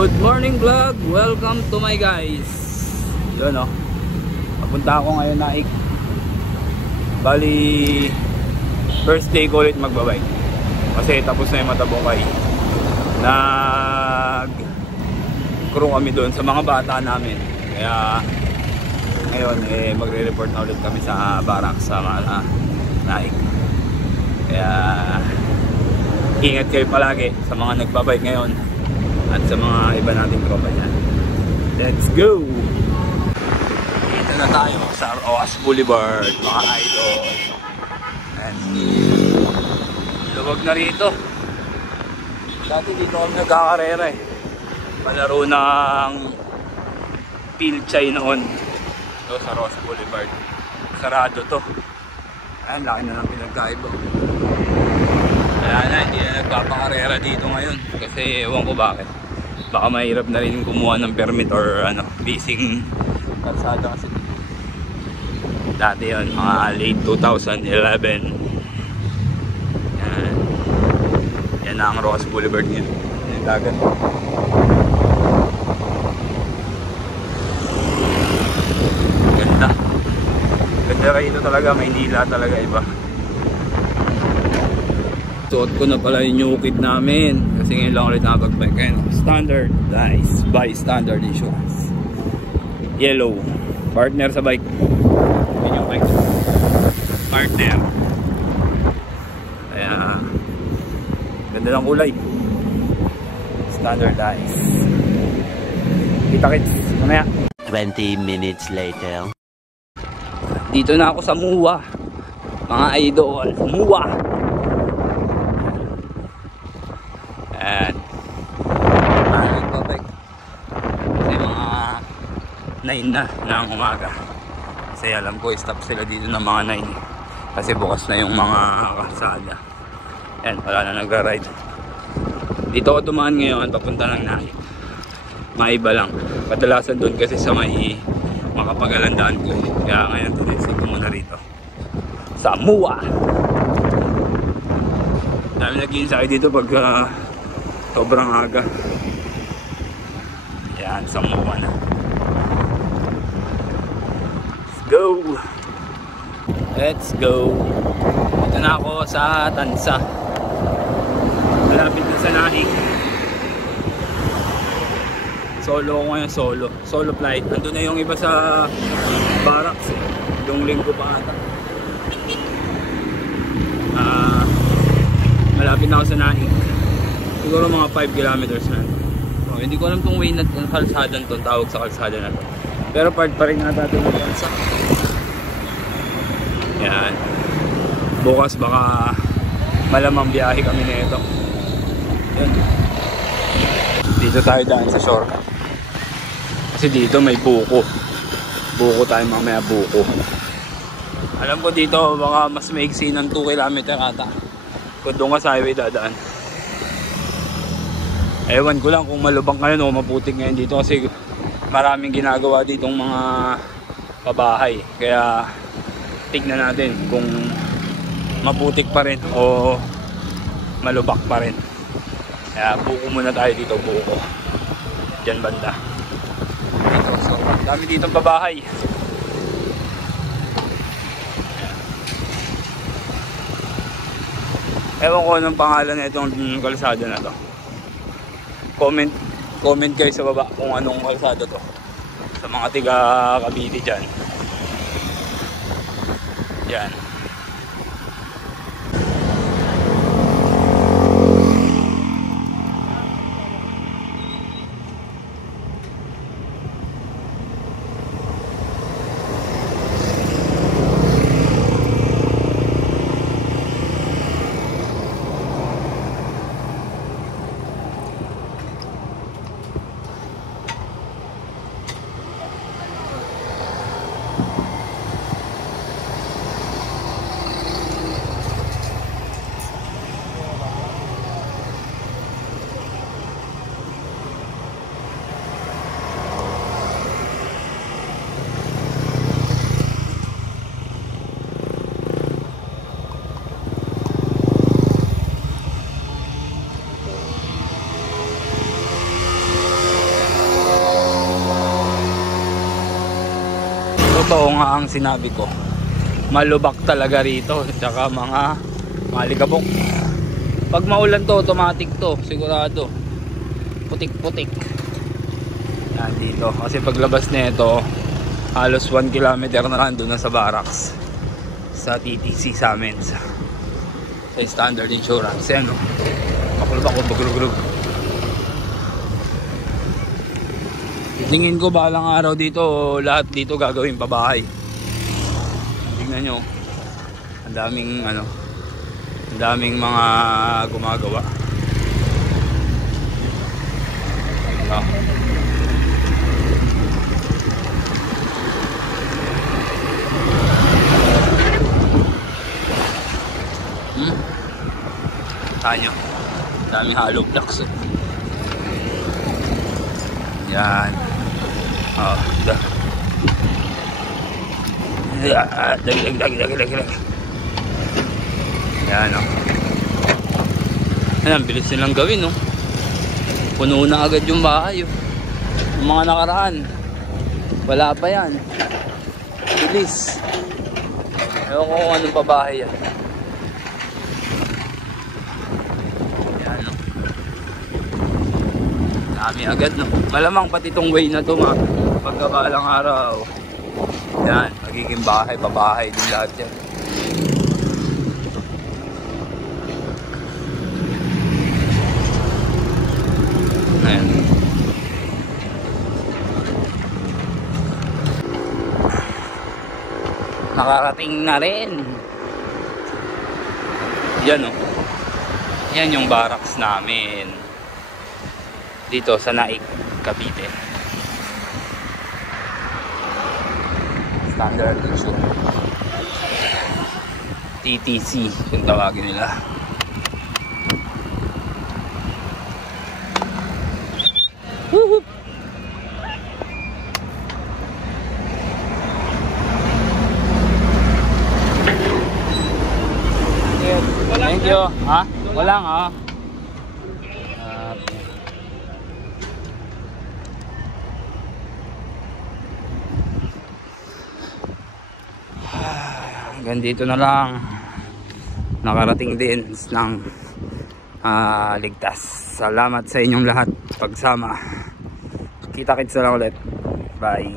Good morning vlog, welcome to my guys. Yun o, papunta ako ngayon Naik. Bali, first day ko ulit magbabike. Kasi tapos na yung Matabungkay. Nag-crew kami doon sa mga bata namin. Kaya ngayon magre-report na ulit kami sa barracks sa Naik. Kaya ingat kayo palagi sa mga nagbabike ngayon at sa mga iba nating tropa dyan. Let's go! Dito na tayo sa Roas Boulevard, mga idol. And luwag na rito. Dati dito kami nagkakarera eh. Palaro ng Pilchay noon. Ito sa Roas Boulevard. Sarado to. Ayan, laki na ng pinagkaiba. Kaya na, hindi na nagpapakarera dito ngayon. Kasi ewan ko bakit. Baka mahirap na rin kumuha ng permit or bising kalsada kasi. Dati yun, mga late 2011. Yan. Yan na ang Roas Boulevard ngayon. Yung dagat. Ganda. Ganda kayo talaga, Maynila talaga iba. Suot ko na pala yung new kit namin kasi ngayon lang ulit nakapag-bike. Standard, nice, by Standard Insurance. Yellow, partner sa bike. Yun yung bike, partner. Kaya ganda ng kulay. Standardized. Kita kits, mamaya 20 minutes later. Dito na ako sa MUA, mga idol. MUA. And nagbabike kasi mga 9 na ng umaga kasi alam ko stop sila dito ng mga 9 kasi bukas na yung mga kalsada. And wala na nagra-ride dito. Ako dumaan ngayon papunta ng Naik. Maiba lang, kadalasan doon kasi sa may makapagalandaan ko eh. Kaya ngayon tulisig ko muna rito sa MUA. Dami nag-iinsay dito pag sobrang aga. Yan, sa MUA na. Let's go! Let's go! Ito na ako sa Tansa. Malapit na sa Naik. Solo ko ngayon, solo flight. Nandun na yung iba sa barracks eh. Yung linggo pa ata. Malapit na ako sa Naik. Siguro mga 5 kilometers na. So, hindi ko alam kung way na kalsadan to, tawag sa kalsada na to. Pero part pa rin nata ito ng bansa. Yan. Bukas baka malamang biyahe kami na ito. Yan. Dito tayo daan sa shore. Kasi dito may buko. Buko tayo mamaya, buko. Alam ko dito baka mas maigsi ng 2 kilometer ata. Kung doon ka sa highway dadaan. Ewan ko lang kung malubang ngayon o maputik ngayon dito kasi maraming ginagawa ditong mga pabahay. Kaya tignan natin kung maputik pa rin o malubak pa rin. Kaya buko muna tayo dito, buko. Diyan banda. Dito, so dami ditong pabahay. Ewan ko anong pangalan na itong kalsada na to. Comment kayo sa baba kung anong kalsada to sa mga tiga Cavite dyan. Yan. totoo nga ang sinabi ko, malubak talaga rito, tsaka mga malikabok. Pag maulan to, automatic to, sigurado. Putik-putik. Yan dito, kasi paglabas nito, halos 1 kilometer na lang doon na sa barracks, sa TTC sa amin, sa Standard Insurance. Yan o, makulubak, baglug-lug. Tingin ko balang araw dito, lahat dito gagawin pabahay. Tingnan nyo, ang daming ano, ang daming mga gumagawa. Tayo, daming hollow blocks. Yan. Dag. Yan o. Yan, bilis nilang gawin o. Puno na agad yung bahay o. Yung mga nakaraan, wala pa yan. Bilis. Ewan ko kung anong pabahay yan. Yan o. Dami agad no. Malamang pati itong way na to pagkabalang araw. Yan, magiging bahay, pabahay din lahat yan. Ayan. Nakarating na rin. Yan o. Yan yung barracks namin. Dito sa Naik, Cavite. Standard Insurance. TTC yung tawagin nila. Woohoo! Thank you. Ha? Walang ha? Hanggang dito na lang. Nakarating din ng ligtas. Salamat sa inyong lahat pagsama. Kita-kits na lang ulit. Bye.